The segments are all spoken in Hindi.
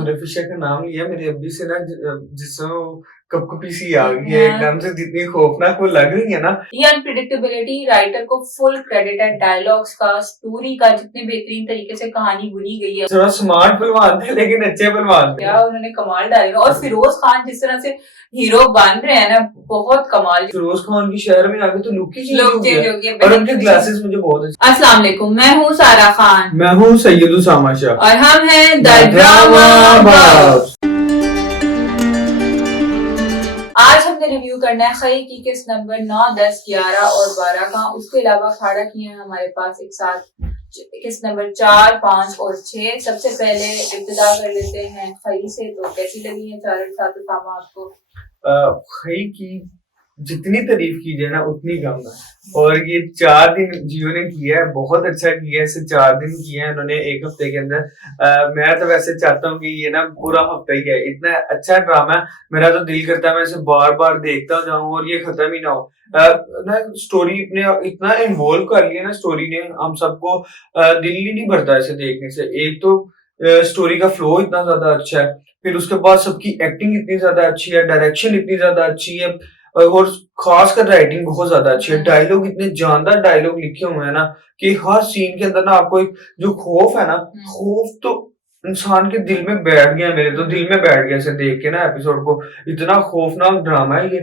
नूरफिशा का नाम लिया मेरी अब्बी से ना जिससे वो कपकपी सी आ गई है एकदम से, जितनी खौफनाक वो लग रही है ना। ये अनप्रिडिक्टेबिलिटी राइटर को फुल क्रेडिट है, डायलॉग्स का, स्टोरी का, जितने बेहतरीन तरीके से कहानी बुनी गई है। थोड़ा स्मार्ट पहलवान थे लेकिन अच्छे पहलवान थे। क्या उन्होंने कमाल डाली और फिरोज खान जिस तरह से हीरो बन रहे हैं ना, बहुत कमाल। फिरोज खान की शहर में आगे तो लुक ही चेंज हो गया और उनके ग्लासेस मुझे बहुत अच्छे। अस्सलाम वालेकुम, मैं हूँ सारा खान, मैं हूँ सैयद उसामा शाह और हम हैं द ड्रामा बॉक्स। आज हमने रिव्यू करना है खई की किस नंबर 9, 10, 11 और 12 का। उसके अलावा खाड़ा किए हैं हमारे पास एक साथ किस नंबर 4, 5 और 6। सबसे पहले इब्तिदा कर लेते हैं खई से। तो कैसी लगी है चारों साथ उसामा आपको? खई की जितनी तारीफ की जाए ना उतनी कम है, और ये 4 दिन जियो ने किया है, बहुत अच्छा किया है। इसे 4 दिन किया है उन्होंने एक हफ्ते के अंदर। मैं तो वैसे चाहता हूँ कि ये ना पूरा हफ्ता ही है, इतना अच्छा ड्रामा है। मेरा तो दिल करता है मैं इसे बार बार देखता जाऊं और ये खत्म ही ना हो। ना स्टोरी ने इतना इन्वॉल्व कर लिया ना, स्टोरी ने हम सबको दिल ही नहीं भरता इसे देखने से। एक तो स्टोरी का फ्लो इतना ज्यादा अच्छा है, फिर उसके बाद सबकी एक्टिंग इतनी ज्यादा अच्छी है, डायरेक्शन इतनी ज्यादा अच्छी है, और खासकर राइटिंग बहुत ज्यादा अच्छी है। डायलॉग इतने जानदार डायलॉग लिखे हुए हैं ना कि हर सीन के अंदर ना आपको एक जो खौफ है ना, खौफ तो इंसान के दिल में बैठ गया। मेरे तो दिल में बैठ गया इसे देख के ना एपिसोड को। इतना खौफनाक ड्रामा है ये।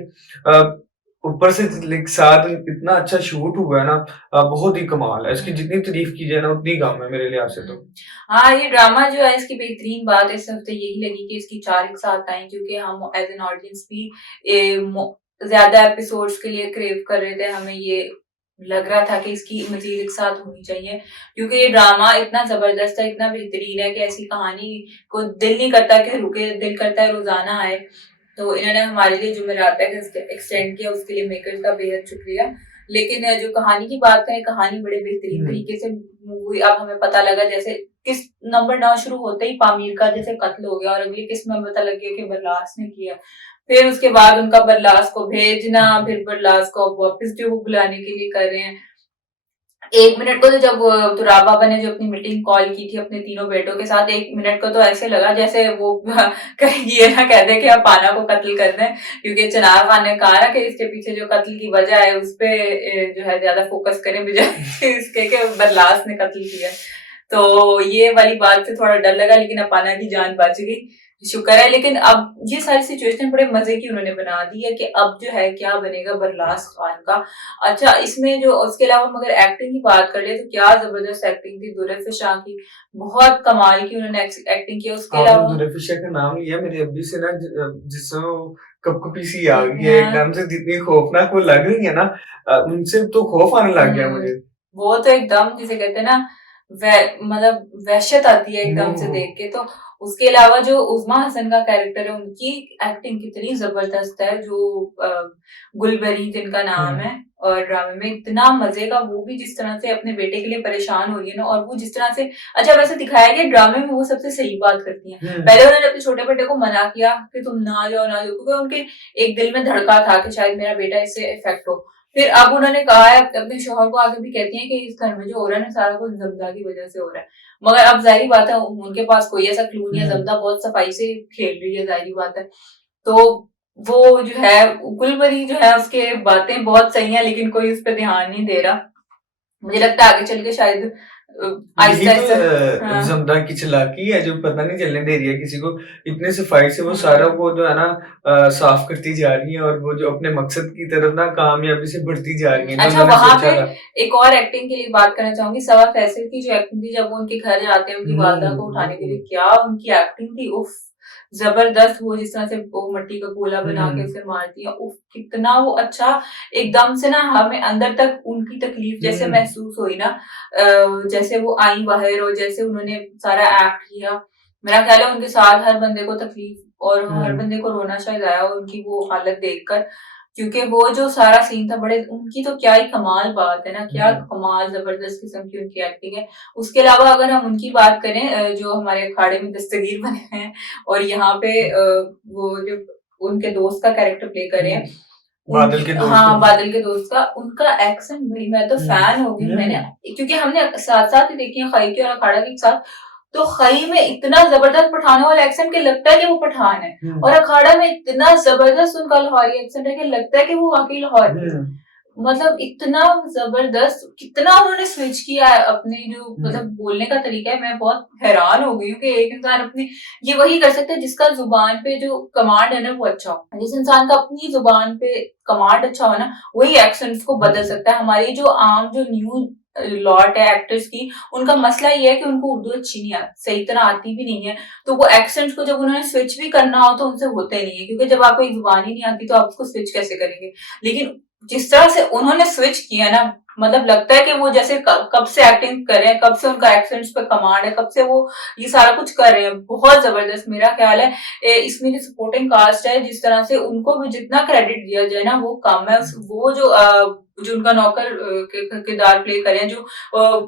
ऊपर से साथ इतना अच्छा शूट हुआ है ना, बहुत ही कमाल है। इसकी जितनी तारीफ की जाए ना उतनी कम है मेरे लिहाज से तो। हाँ, ये ड्रामा जो है इसकी बेहतरीन बात इस हफ्ते यही लगी कि इसकी 4 एक साथ आई, क्योंकि हम एज एन ऑडियंस भी ज्यादा एपिसोड्स के लिए क्रेव कर रहे थे। हमें ये लग रहा था कि इसकी मजीद एक साथ होनी चाहिए, क्योंकि ये ड्रामा इतना जबरदस्त है, इतना बेहतरीन है कि ऐसी कहानी को दिल नहीं करता कि रुके, दिल करता है रोजाना आए। तो इन्होंने हमारे लिए जो मेरा एक्सटेंड किया उसके लिए मेकर्स का बेहद शुक्रिया। लेकिन जो कहानी की बात करें, कहानी बड़े बेहतरीन तरीके से मूवी। अब हमें पता लगा जैसे किस नंबर 9 शुरू होते ही पामीर का जैसे कत्ल हो गया, और अगली किस्त में पता लग गया कि बरलास ने किया। फिर उसके बाद उनका बरलास को भेजना, फिर बरलास को वापस जो वो बुलाने के लिए कर रहे हैं। 1 मिनट को तो जब तुराब बाबा ने जो अपनी मीटिंग कॉल की थी अपने तीनों बेटों के साथ, 1 मिनट को तो ऐसे लगा जैसे वो कहीं ये ना कह दे कि आप पाना को कत्ल कर दें, क्योंकि चिनार खान ने कहा ना कि इसके पीछे जो कत्ल की वजह है उस पे जो है ज्यादा फोकस करें बजाय इसके कि बरलास ने कत्ल किया। तो ये वाली बात से थोड़ा डर लगा, लेकिन अपाना की जान बच गई, शुक्र है। लेकिन अब ये सारी सिचुएशन बड़े मजे की उन्होंने बना दी है कि अब जो है क्या बनेगा बरलास खान का। अच्छा, इसमें जो उसके अलावा मगर एक्टिंग की बात कर ले तो क्या जबरदस्त एक्टिंग थी दुरफिशा की, बहुत कमाल की उन्होंने एक्टिंग की। उसके अलावा दुरफिशा का नाम लिया मेरी अब्बी से ना जिससे वो कपकपी सी आ गई है एकदम से, जितनी खौफनाक वो लग रही है ना, उनसे तो खौफ आने लग गया मुझे। वो तो एकदम जिसे कहते हैं ना मतलब वहशत आती है एकदम से देख के। तो उसके अलावा जो उज़मा हसन का कैरेक्टर है, उनकी एक्टिंग कितनी जबरदस्त है। जो गुलबरी जिनका नाम है, और ड्रामे में इतना मजे का, वो भी जिस तरह से अपने बेटे के लिए परेशान हो रही है ना, और वो जिस तरह से अच्छा वैसे दिखाया गया ड्रामे में, वो सबसे सही बात करती हैं। पहले उन्होंने अपने छोटे बेटे को मना किया कि तुम ना जाओ ना जाओ, क्योंकि उनके एक दिल में धड़का था कि शायद मेरा बेटा इससे इफेक्ट हो। फिर अब उन्होंने कहा है, अपने शोहर को आगे भी कहती हैं कि इस घर में जो हो रहा है ना सारा कुछ जमदा की वजह से हो रहा है। मगर अब जाहिर बात है उनके पास कोई ऐसा क्लू नहीं है, जमदा बहुत सफाई से खेल रही है, जाहिर बात है। तो वो जो है गुलबरी जो है उसके बातें बहुत सही हैं, लेकिन कोई उस पर ध्यान नहीं दे रहा। मुझे लगता है आगे चल के शायद यही तो जमदा की चालाकी है जो पता नहीं चलने दे रही है किसी को। इतने सफाई से वो सारा वो जो है ना साफ करती जा रही है, और वो जो अपने मकसद की तरफ ना कामयाबी से बढ़ती जा रही है। अच्छा, वहां पे एक और एक्टिंग के लिए बात करना चाहूंगी, सवा फैसल की जो एक्टिंग थी जब वो उनके घर जाते हैं उनकी वालदा को उठाने के लिए, क्या उनकी एक्टिंग थी, उफ जबरदस्त। वो जिस तरह से वो मट्टी का गोला बना के उसे मारती है, उफ कितना वो अच्छा। एकदम से ना हमें अंदर तक उनकी तकलीफ जैसे महसूस हुई ना, जैसे वो आई बाहर और जैसे उन्होंने सारा एक्ट किया। मेरा ख्याल है उनके साथ हर बंदे को तकलीफ और हर बंदे को रोना शायद आया उनकी वो हालत देखकर, क्योंकि वो जो सारा सीन था, बड़े उनकी तो क्या ही कमाल बात है ना, क्या कमाल जबरदस्त किस्म की उनकी एक्टिंग है। उसके अलावा अगर हम उनकी बात करें जो हमारे अखाड़े में दस्तगीर बने हैं, और यहाँ पे वो जो उनके दोस्त का कैरेक्टर प्ले कर रहे हैं, बादल के दोस्त, हाँ बादल के दोस्त का, उनका एक्शन भाई मैं तो फैन हो गई। मैंने क्योंकि हमने साथ साथ ही देखी है खई की और अखाड़ा के साथ, तो खई में इतना जबरदस्त पठानों वाला एक्सेंट के लगता है कि वो पठान है, और अखाड़ा में इतना जबरदस्त उनका लाहौरी एक्सेंट है कि लगता है कि वो वाकई लाहौर के हैं। मतलब इतना जबरदस्त, कितना उन्होंने स्विच किया है अपने जो मतलब बोलने का तरीका है। मैं बहुत हैरान हो गई हूँ कि एक इंसान अपनी ये वही कर सकता है जिसका जुबान पे जो कमांड है ना वो अच्छा हो। जिस इंसान का अपनी जुबान पे कमांड अच्छा हो ना, वही एक्सेंट्स को बदल सकता है। हमारी जो आम जो न्यू लॉट है एक्टर्स की, उनका मसला ये है कि उनको उर्दू अच्छी नहीं आती, सही तरह आती भी नहीं है, तो वो एक्सेंट्स को जब उन्होंने स्विच भी करना हो तो उनसे होते नहीं है, क्योंकि जब आपको एक जुबान ही नहीं आती तो आप उसको स्विच कैसे करेंगे। लेकिन जिस तरह से उन्होंने स्विच किया ना, मतलब लगता है कि वो जैसे कब से एक्टिंग कर रहे हैं, कब से उनका एक्सेंट्स पे कमांड है, कब से वो ये सारा कुछ कर रहे हैं। बहुत जबरदस्त मेरा ख्याल है। इसमें जो सपोर्टिंग कास्ट है, जिस तरह से उनको भी जितना क्रेडिट दिया जाए ना वो कम है। वो जो उनका नौकर किरदार प्ले करें, जो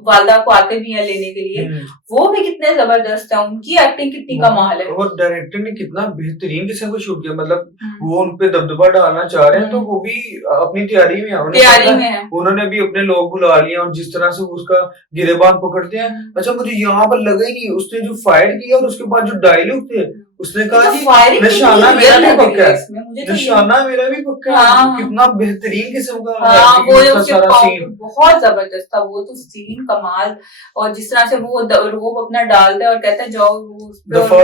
वालदा को आते भी हैं लेने के लिए, वो भी कितने जबरदस्त है, उनकी एक्टिंग कितनी कमाल है। और डायरेक्टर ने कितना बेहतरीन किस्म को शूट किया, मतलब वो उनपे दबदबा डालना चाह रहे हैं तो वो भी अपनी तैयारी में है, उन्होंने भी अपने लोग बुला लिए, और जिस तरह से उसका गिरेबान पकड़ते हैं। अच्छा, मुझे यहाँ पर लगा ही उसने जो फायर किया और उसके बाद जो डायलॉग थे, उसने कहा जी निशाना मेरा भी पक्का है, निशाना मेरा भी पक्का है। कितना बेहतरीन किस्म का बहुत जबरदस्त था वो तो सीन, कमाल। और जिस तरह से वो रोब अपना डालता है और कहता है जाओ दफा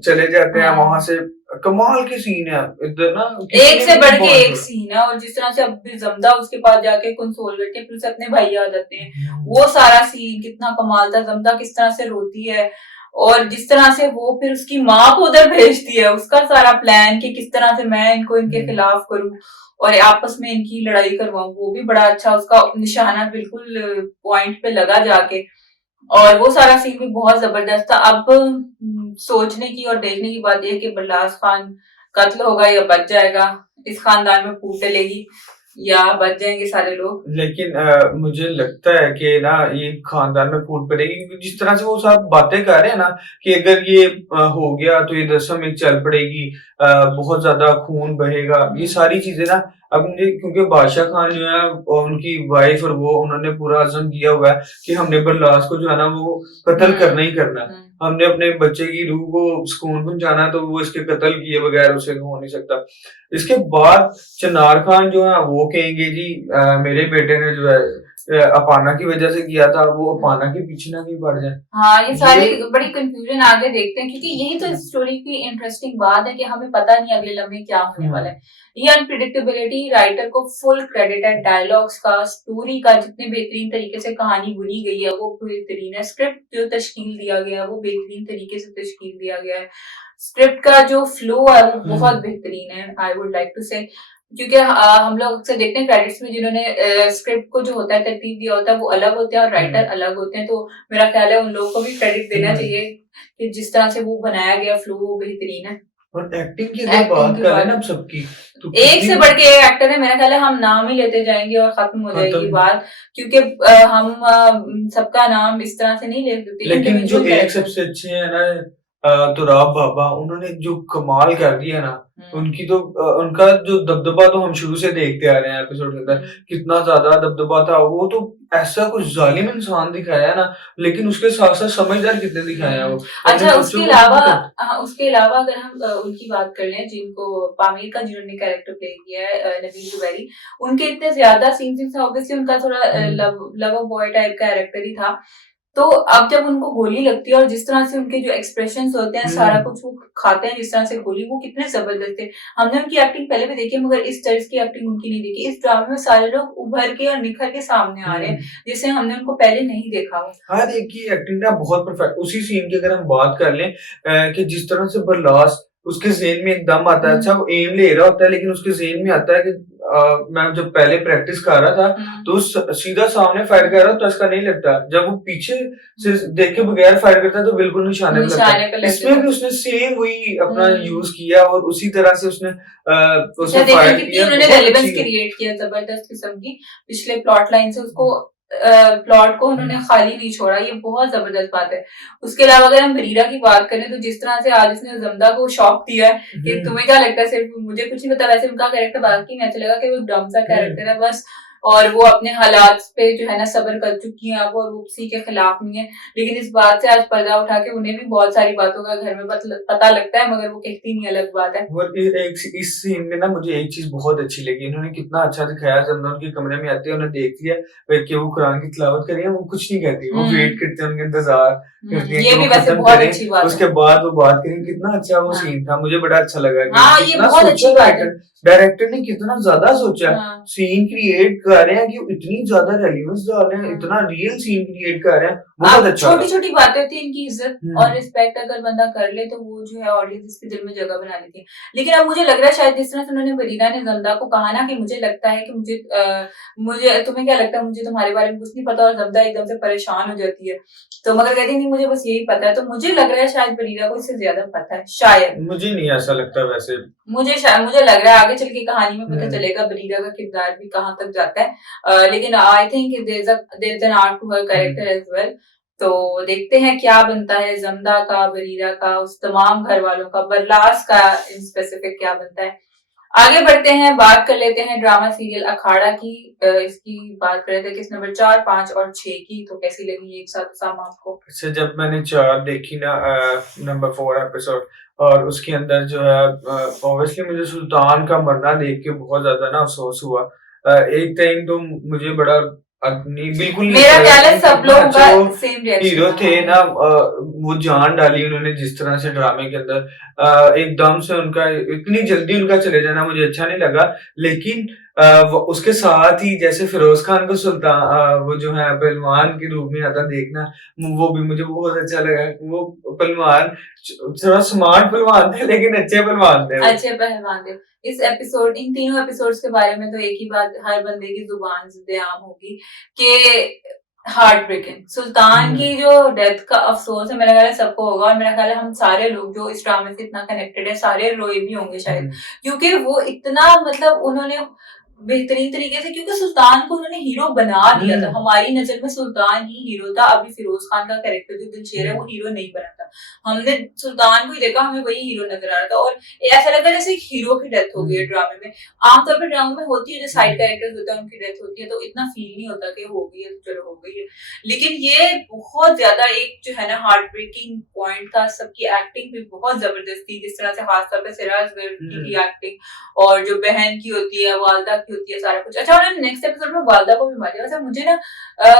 चले जाते हैं वहां से, कमाल के सीन है इधर ना, एक से बढ़ के एक सीन है। और जिस तरह से अब जमदा उसके पास जाके कंसोल करके फिर उसे अपने भाई आ जाते हैं, वो सारा सीन कितना कमाल था। जमदा किस तरह से रोती है, और जिस तरह से वो फिर उसकी माँ को उधर भेजती है, उसका सारा प्लान कि किस तरह से मैं इनको इनके खिलाफ करूं और आपस में इनकी लड़ाई करवाऊं, वो भी बड़ा अच्छा, उसका निशाना बिल्कुल पॉइंट पे लगा जाके। और वो सारा सीन भी बहुत जबरदस्त था। अब सोचने की और देखने की बात यह है कि बरलास खान कत्ल होगा या बच जाएगा, इस खानदान में फूट टलेगी या बच जाएंगे सारे लोग। लेकिन मुझे लगता है कि ना ये खानदान में फूट पड़ेगी, क्योंकि जिस तरह से वो सब बातें कर रहे हैं ना कि अगर ये हो गया तो ये रस्म एक चल पड़ेगी, बहुत ज्यादा खून बहेगा, ये सारी चीजें ना। अब मुझे क्योंकि बादशाह खान जो है और उनकी वाइफ और वो, उन्होंने पूरा अज़म किया हुआ है कि हमने बरलास को जो है ना वो कत्ल करना ही करना है, हमने अपने बच्चे की रूह को सुकून पहुंचाना है, तो वो इसके कत्ल किए बगैर उसे हो नहीं सकता। इसके बाद चनार खान जो है वो कहेंगे जी मेरे बेटे ने जो है अपाना की वजह से किया था, वो अपाना के पीछे ना नहीं पड़ जाए। हाँ, ये सारी बड़ी कंफ्यूजन आगे देखते हैं, क्योंकि यही तो स्टोरी की इंटरेस्टिंग बात है कि हमें पता नहीं अगले लम्हे क्या होने वाला है। ये अनप्रिडिक्टेबिलिटी राइटर को फुल क्रेडिट है, डायलॉग्स का, स्टोरी का, जितने बेहतरीन तरीके से कहानी बुनी गई है वो बेहतरीन है। स्क्रिप्ट जो तश्कील दिया गया है वो बेहतरीन तरीके से तश्कील दिया गया है। स्क्रिप्ट का जो फ्लो है वो बहुत बेहतरीन है, आई वुड लाइक टू से। क्योंकि हम लोग अक्सर देखते हैं क्रेडिट्स में जिन्होंने स्क्रिप्ट को जो होता है तरतीब दिया होता है वो अलग होते हैं और राइटर अलग होते हैं, तो मेरा ख्याल है उन लोगों को भी क्रेडिट देना चाहिए कि जिस तरह से वो बनाया गया फ्लो वो बेहतरीन है। और एक्टिंग की अगर बात करें ना सबकी, तो एक से बढ़ के एक एक्टर है, मेरा ख्याल है हम नाम ही लेते जाएंगे और खत्म हो जाएगी बात, क्योंकि हम सबका नाम इस तरह से नहीं ले सकते। लेकिन जो एक सबसे अच्छे हैं ना तुराब बाबा, उन्होंने जो कमाल कर दिया ना, उनकी तो उनका जो दबदबा तो हम शुरू से देखते आ रहे हैं एपिसोड के अंदर, कितना ज्यादा दबदबा था। वो तो ऐसा कुछ जालिम इंसान दिखाया है ना, लेकिन उसके साथ साथ समझदार कितने दिखाया है वो। अच्छा, उसके अलावा अगर हम उनकी बात कर लें जिनको पामिर का जिन्होंने कैरेक्टर प्ले किया है नबील जुबैरी, उनके इतने ज्यादा सीन्स ऑब्वियसली उनका थोड़ा लव बॉय टाइप का कैरेक्टर ही था। तो अब जब उनको गोली लगती है और जिस तरह से उनके जो एक्सप्रेशंस होते हैं, सारा कुछ वो खाते हैं जिस तरह से गोली, वो कितने जबरदस्त थे। हमने उनकी एक्टिंग पहले भी देखी मगर इस तरह की एक्टिंग उनकी नहीं देखी। इस ड्रामे में सारे लोग उभर के और निखर के सामने आ रहे हैं जिसे हमने उनको पहले नहीं देखा हो। हर एक की एक्टिंग ना बहुत परफेक्ट। उसी सीन की अगर हम बात कर लें कि जिस तरह से बरलास उसके ज़हन में एकदम आता है, अच्छा वो एम ले रहा होता है लेकिन उसके ज़हन में आता है कि मैं जब पहले प्रैक्टिस कर रहा था तो सीधा सामने फायर कर रहा तो इसका नहीं लगता, जब वो पीछे से देख के बगैर फायर करता है तो बिल्कुल निशाने पे लगता है। इसमें भी उसने सेम वही अपना यूज किया और उसी तरह से उसने फायर किया। उन्होंने रेलेवेंस क्रिएट किया जबरदस्त किस्म की, पिछले प्लॉट लाइन से उसको प्लॉट को उन्होंने खाली नहीं छोड़ा, ये बहुत जबरदस्त बात है। उसके अलावा अगर हम बरीरा की बात करें तो जिस तरह से आज उसने जमदा को शॉक दिया है कि तुम्हें क्या लगता है, सिर्फ मुझे कुछ नहीं पता, वैसे उनका कैरेक्टर बाकी में अच्छा लगा कि वो डम सा कैरेक्टर है बस, और वो अपने हालात पे जो है ना सब्र कर चुकी हैं अब, और वो किसी के खिलाफ नहीं है। लेकिन इस बात से आज पर्दा उठा के उन्हें भी बहुत सारी बातों का घर में पता लगता है, मगर वो कहती नहीं, अलग बात है। और इस सीन में ना मुझे एक चीज बहुत अच्छी लगी, इन्होंने कितना अच्छा दिखाया। जब उनके कमरे में आते हैं, उन्हें देखती है कि वो कुरान की तिलावत कर रही है, वो कुछ नहीं कहती, वो वेट करते हैं, उनके इंतजार करती है ये कि भी वो वैसे खत्म बहुत करें, अच्छी बात है। उसके बाद वो बात करें। कितना अच्छा वो हाँ। सीन था, मुझे बड़ा अच्छा लगा कि हाँ, ये कितना बहुत सोचा अच्छी बात है। डायरेक्टर ने कितना ज्यादा सोचा, हाँ। सीन क्रिएट कर रहे हैं कि इतनी ज्यादा रेलिवेंस डाल रहे हैं, हाँ। इतना रियल सीन क्रिएट कर रहे हैं, बहुत अब अच्छा था। छोटी-छोटी बातें होती हैं, इनकी इज़्ज़त और रिस्पेक्ट अगर बंदा कर ले तो वो जो है ऑडियंस इसके दिल में जगह बना लेती है। लेकिन अब मुझे लग रहा है शायद जिस तरह से उन्होंने बरीना ने ज़मदा को कहा ना कि मुझे लगता है कि मुझे तुम्हें क्या लगता है, मुझे तुम्हारे बारे में कुछ नहीं पता, और ज़मदा एकदम से परेशान हो जाती है। तो मगर कहती नहीं, मुझे बस यही पता है। तो मुझे लग रहा है शायद बरीना को इससे ज़्यादा पता है, शायद। मुझे नहीं ऐसा लगता वैसे। मुझे लग रहा है आगे चल के कहानी में पता चलेगा बरीना का किरदार भी कहाँ तक जाता है। लेकिन I think there is an arc to her character as well. तो देखते हैं क्या बनता है ज़मदा का, बरीरा का, उस तमाम घर वालों का, बरलास का इन स्पेसिफिक क्या बनता है। आगे बढ़ते हैं, बात कर लेते हैं ड्रामा सीरियल अखाड़ा की। इसकी बात कर रहे थे किस नंबर 4, 5 और 6 की, तो कैसी लगी ये एक साथ साम आपको? अच्छा, जब मैंने 4 देखी ना, नंबर 4 एपिसोड, और उसके अंदर जो है ऑब्वियसली मुझे सुल्तान का मरना देख के बहुत ज्यादा ना अफसोस हुआ। एक टाइम तो मुझे बड़ा नहीं, बिल्कुल नहीं मेरा अच्छा ख्याल लगा है कि सब कितना लोगों अच्छा का वो सेम रिएक्शन हीरो था। थे ना। वो जान डाली उन्होंने जिस तरह से ड्रामे के अंदर, एकदम से उनका इतनी जल्दी उनका चले जाना मुझे अच्छा नहीं लगा। लेकिन उसके साथ ही जैसे फिरोज खान को सुल्तान, वो जो है पहलवान के रूप में आता देखना, वो भी मुझे बहुत अच्छा लगा। वो पहलवान थोड़ा स्मार्ट पहलवान थे, लेकिन अच्छे पहलवान थे वो। अच्छे पहलवान थे। इन तीनों एपिसोड्स के बारे में तो एक ही बात हर बंदे की जुबान से आम होगी कि हार्ट ब्रेकिंग। सुल्तान की जो डेथ का अफसोस है, मेरा ख्याल है सबको होगा, और मेरा ख्याल है हम सारे लोग जो इस ड्रामे से इतना कनेक्टेड है सारे रोए भी होंगे शायद, क्योंकि वो इतना मतलब उन्होंने बेहतरीन तरीके से, क्योंकि सुल्तान को उन्होंने हीरो बना दिया था। हमारी नजर में सुल्तान ही हीरो था। अभी फिरोज खान का कैरेक्टर जो दिलशेर है वो हीरो नहीं बना था। हमने सुल्तान को ही देखा, हमें वही हीरो नजर आ रहा था, और ऐसा लगा जैसे एक हीरो की डेथ हो गई है ड्रामे में। आमतौर पर ड्रामे में होती है, जो साइड कैरेक्टर्स होते हैं उनकी डेथ होती है तो इतना फील नहीं होता कि हो गई है तो चलो हो गई है। लेकिन ये बहुत ज्यादा एक जो है ना हार्ट ब्रेकिंग पॉइंट था। सबकी एक्टिंग भी बहुत जबरदस्त थी, जिस तरह से खासतौर पर सिराज की एक्टिंग, और जो बहन की होती है, वालदा की होती है, सारा कुछ अच्छा। उन्होंने नेक्स्ट एपिसोड में वालदा को भी मार दिया। वैसे मुझे ना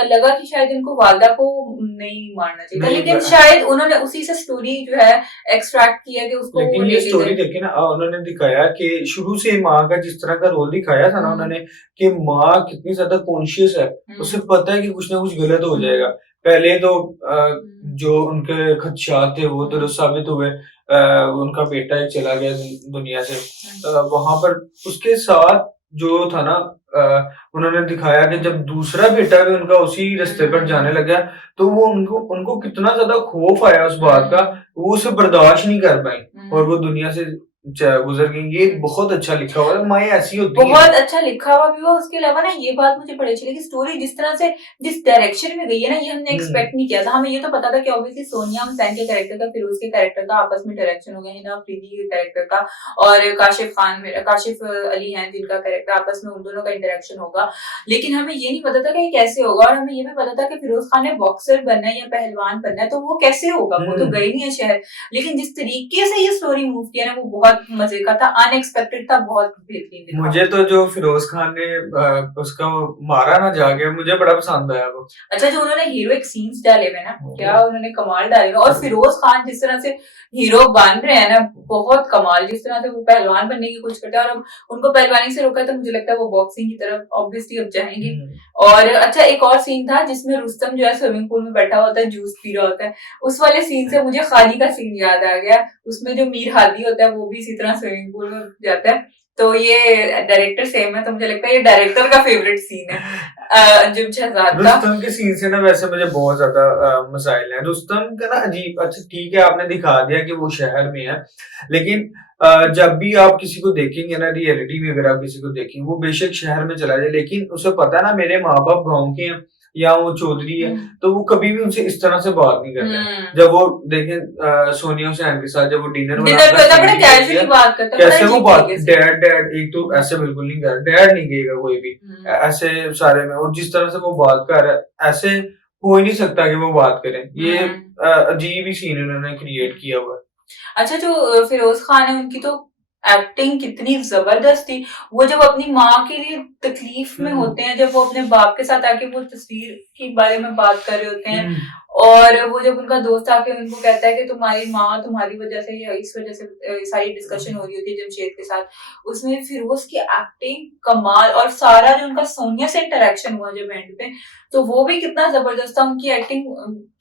लगा कि शायद इनको वालदा को नहीं मारना चाहिए था, लेकिन शायद उन्होंने उसी से स्टोरी जो है एक्सट्रैक्ट किया कि उसको लेकिन ये स्टोरी देखी ना, उन्होंने दिखाया कि शुरू से माँ का जिस तरह का रोल दिखाया था ना उन्होंने, कि माँ कितनी ज्यादा कॉन्शियस है, उसे पता है कि कुछ ना कुछ गलत हो जाएगा। पहले तो जो उनके खदशात थे वो तो साबित हुए, उनका बेटा एक चला गया दुनिया से, वहां पर उसके साथ जो था ना, उन्होंने दिखाया कि जब दूसरा बेटा भी उनका उसी रास्ते पर जाने लगा, तो वो उनको उनको कितना ज्यादा खौफ आया उस बात का, वो उसे बर्दाश्त नहीं कर पाई और वो दुनिया से गुजर गई। ये बहुत अच्छा लिखा हुआ है, माएँ ऐसी होती हैं। बहुत अच्छा लिखा हुआ भी हुआ। उसके अलावा ना ये बात मुझे बड़ी अच्छी लगी, स्टोरी जिस तरह से जिस डायरेक्शन में गई है ना, ये हमने एक्सपेक्ट नहीं किया था। हमें ये तो पता था कि ऑब्वियसली सोनिया हुसैन के कैरेक्टर का, फिरोज के कैरेक्टर का आपस में डायरेक्शन हो गया, हिना अफरीदी के कैरेक्टर का, और काशिफ अली हैं जिनका कैरेक्टर, आपस में उन दोनों का इंटरेक्शन होगा। लेकिन हमें ये नहीं पता था कि ये कैसे होगा, और हमें ये भी पता था कि फिरोज खान ने बॉक्सर बनना है या पहलवान बनना है, तो वो कैसे होगा, वो तो गई नहीं है शहर। लेकिन जिस तरीके से ये स्टोरी मूव किया ना, वो बहुत मजे का था, अनएक्सपेक्टेड था, बहुत बेहतरीन। मुझे तो जो फिरोज खान ने उसका मारा ना जाके, मुझे बड़ा पसंद आया वो। अच्छा, जो उन्होंने हीरोइक सीन्स डाले हुए ना, क्या उन्होंने कमाल डाले हुए। और फिरोज खान जिस तरह से हीरो बन रहे हैं ना, बहुत कमाल। जिस तरह से वो पहलवान बनने की कोशिश करते हैं, और अब उनको पहलवानी से रोका, तो मुझे लगता है वो बॉक्सिंग की तरफ ऑब्वियसली अब जाएंगे। और अच्छा, एक और सीन था जिसमें रुस्तम जो है स्विमिंग पूल में बैठा होता है, जूस पी रहा होता है। उस वाले सीन से मुझे खानी का सीन याद आ गया। उसमें जो मीर हादी होता है वो भी इसी तरह स्विमिंग पूल में जाता है। तो ये डायरेक्टर सेम है, तो मुझे लगता है ये डायरेक्टर का फेवरेट सीन है अंजुम शहजाद का। रुस्तम के सीन से ना वैसे मुझे बहुत ज्यादा मसाइल हैं रुस्तम का ना, अजीब। अच्छा ठीक है, आपने दिखा दिया कि वो शहर में है, लेकिन जब भी आप किसी को देखेंगे ना रियलिटी में, अगर आप किसी को देखेंगे वो बेशक शहर में चला जाए, लेकिन उसे पता है ना मेरे माँ बाप गाँव के हैं, या वो चौधरी है, तो वो कभी भी उनसे इस तरह से बात नहीं करता है। जब वो देखें सोनिया हुसैन के साथ जब वो डिनर डिनर पे होता है, बड़ा कैजुअली बात करता है, कैसे बड़ा वो अजीब बात तरीके से। डैड डैड, एक तो ऐसे बिल्कुल नहीं कर डैड नहीं कहेगा कोई भी ऐसे सारे में, और जिस तरह से वो बात कर रहा है ऐसे हो ही नहीं सकता कि वो बात करें। ये अजीब ही सीन उन्होंने क्रिएट किया हुआ है। अच्छा, जो फिरोज खान है उनकी तो एक्टिंग कितनी जबरदस्त थी। वो जब अपनी माँ के लिए तकलीफ में होते हैं, जब वो अपने बाप के साथ आके वो तस्वीर के बारे में बात कर रहे होते हैं, और वो जब उनका दोस्त आके उनको कहता है कि तुम्हारी माँ तुम्हारी वजह से या इस वजह से सारी डिस्कशन हो रही होती है जमशेद के साथ, उसमें फिरोज की एक्टिंग कमाल, और सारा जो उनका सोनिया से इंटरेक्शन हुआ जब एंड पे, तो वो भी कितना जबरदस्त था। उनकी एक्टिंग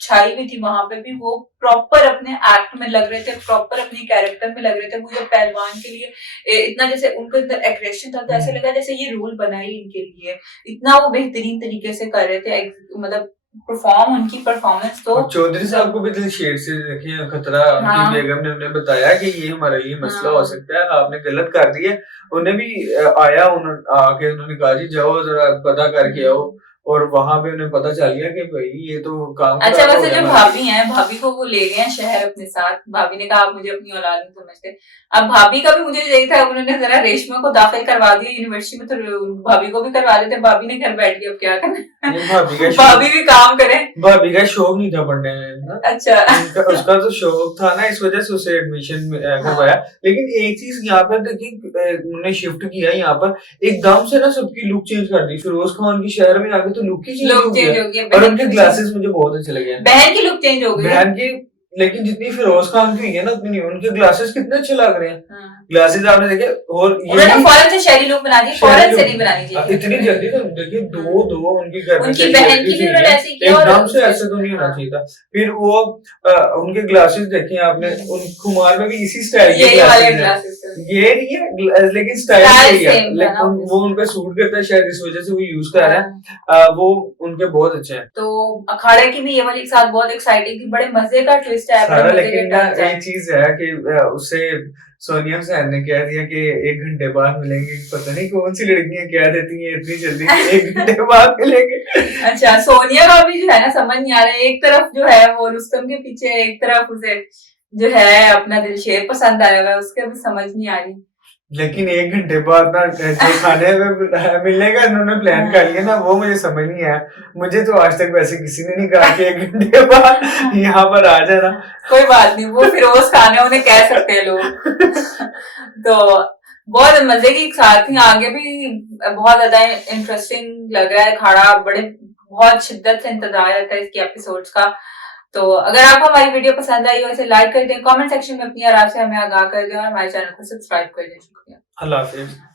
छाई हुई थी वहां पे भी, वो प्रॉपर अपने एक्ट में लग रहे थे, प्रॉपर अपने कैरेक्टर में लग रहे थे। वो जब पहलवान के लिए इतना जैसे उनको इतना एग्रेशन था, तो ऐसे लगा जैसे ये रोल बना ही इनके लिए, इतना वो बेहतरीन तरीके से कर रहे थे, मतलब परफॉर्म, उनकी परफॉर्मेंस तो। चौधरी साहब को भी दिल शेर से देखे खतरा, उनकी बेगम ने उन्हें बताया कि ये हमारा ये मसला हो सकता है, आपने गलत कर दी है। उन्हें भी आया, उन्होंने आके उन्होंने कहा जी जाओ जरा पता करके आओ, और वहां पे उन्हें पता चल गया कि भाई ये तो काम अच्छा, खराब हो वैसे गया जो हमारा। भाभी हैं, भाभी को वो ले गए हैं शहर अपने साथ। भाभी ने कहा आप मुझे अपनी औलाद नहीं समझते। अब भाभी का भी मुझे यही था, उन्होंने जरा रेशमा को दाखिल करवा दिया यूनिवर्सिटी में, तो भाभी को भी करवा देते। भाभी ने घर बैठ के अब क्या करना, भाभी भी काम करे। भाभी का शौक नहीं था पढ़ने में ना, अच्छा उसका तो शौक था ना, इस वजह से उसे एडमिशन करवाया। लेकिन एक चीज यहाँ पर देखिए, उन्होंने शिफ्ट किया यहाँ पर, एकदम से ना सबकी लुक चेंज कर दी। फिरोज खान की शहर में आके तो लुक ही चेंज हो गया, और उनके ग्लासेस मुझे बहुत अच्छे लगे। बहन की लुक चेंज हो गई, बहन की, लेकिन जितनी फिरोज खान की हुई है ना उतनी नहीं। उनके ग्लासेस कितने अच्छे लग रहे हैं, ग्लासेस आपने देखे, और उन्होंने फौरन से शहरी लुक बना दी, फौरन से नहीं बनानी चाहिए इतनी जल्दी। तो देखिए दो उनकी घर में उनकी बहन की भी उन्होंने ऐसे किया, और एकदम से ऐसे तो नहीं होना चाहिए था। फिर वो उनके ग्लासेस देखे आपने, उन कुमार में भी इसी स्टाइल के ग्लासेस हैं, ये नहीं है लेकिन स्टाइल सही है, लेकिन वो उनपे सूट करता है शायद, इस वजह से वो यूज कर रहे हैं। वो उनके बहुत अच्छे हैं। तो अखाड़े की भी ये वाली साथ बहुत एक्साइटिंग थी, बड़े मजे का ट्विस्ट है। सारा लेकिन एक चीज है कि उससे सोनिया हुसैन ने कह दिया कि 1 घंटे बाद मिलेंगे। पता नहीं कौन सी लड़कियां कह देती हैं इतनी जल्दी कि 1 घंटे बाद मिलेंगे। अच्छा, सोनिया का भी जो है ना समझ नहीं आ रहा है। एक तरफ जो है वो रुस्तम के पीछे, एक तरफ उसे जो है अपना दिलशेर पसंद आया हुआ है, उसके भी समझ नहीं आ रही। लेकिन 1 घंटे बाद ना जो खाने में मिलने का इन्होंने प्लान कर लिया ना, वो मुझे समझ नहीं आया। मुझे तो आज तक वैसे किसी ने नहीं कहा कि 1 घंटे बाद यहाँ पर आ जाना। कोई बात नहीं, वो फिरोज खान है, उन्हें कह सकते हैं लोग। तो बहुत मजे की साथ ही, आगे भी बहुत ज्यादा इंटरेस्टिंग लग रहा है खाड़ा। बहुत शिद्दत से इंतजार रहता है इसके एपिसोड्स का। तो अगर आपको हमारी वीडियो पसंद आई हो, इसे लाइक कर दें, कमेंट सेक्शन में अपनी आराम से हमें आगाह कर दें, और हमारे चैनल को सब्सक्राइब कर दें। शुक्रिया, अल्लाह हाफिज।